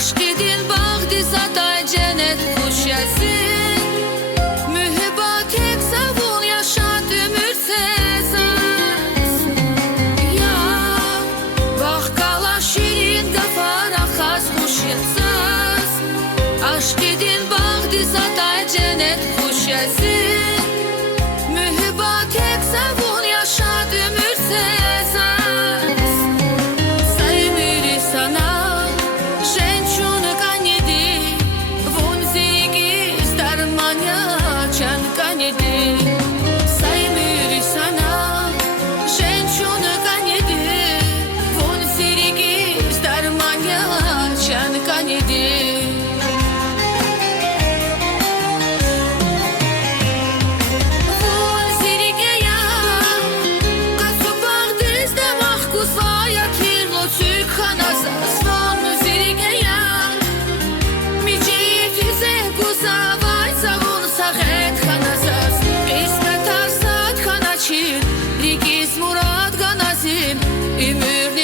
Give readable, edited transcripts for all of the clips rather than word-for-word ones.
Aşk edin bağdı satay cennet kuş yesin. Mühibbat tek savun yaşat ömür sezaz. Ya bak kala şirin gafara khas kuş yetsaz. Aşk edin bağdı satay cennet kuş yesin. Mühibbat tek savun yaşat ömür sezaz. Sayımırı sana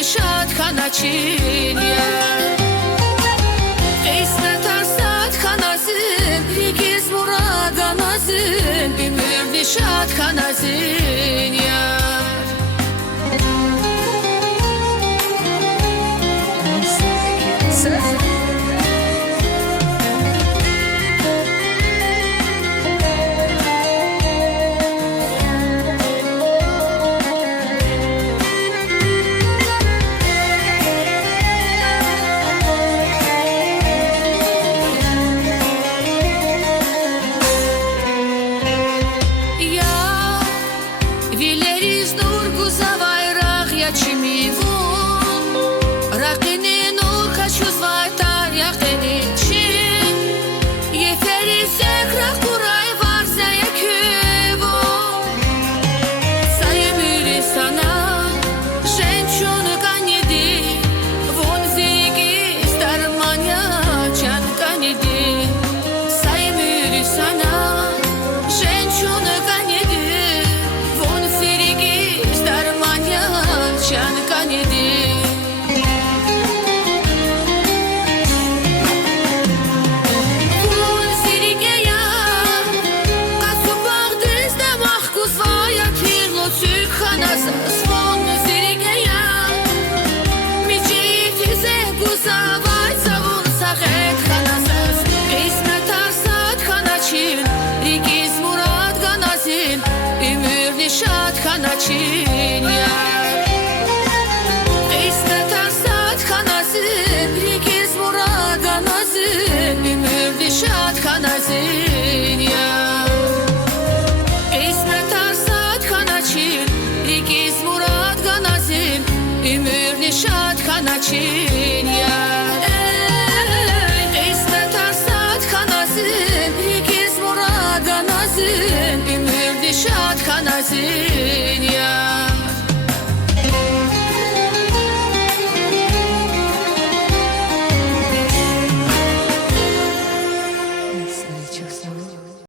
Nişat kanaçin ya İsmet Arsat kanazin Rigiz Murad kanazin Ümür nişat kanazin ya Nişat kanaçin ya İsmet Arsat kanazin Rigiz Murad kanazin Ümür nişat kanazin ya İsmet Arsat kanaçin Rigiz Murad kanazin Ümür nişat kanaçin ya İsmet Arsat kanazin Rigiz Murad kanazin Ümür nişat kanazin ya Seni çok seviyorum.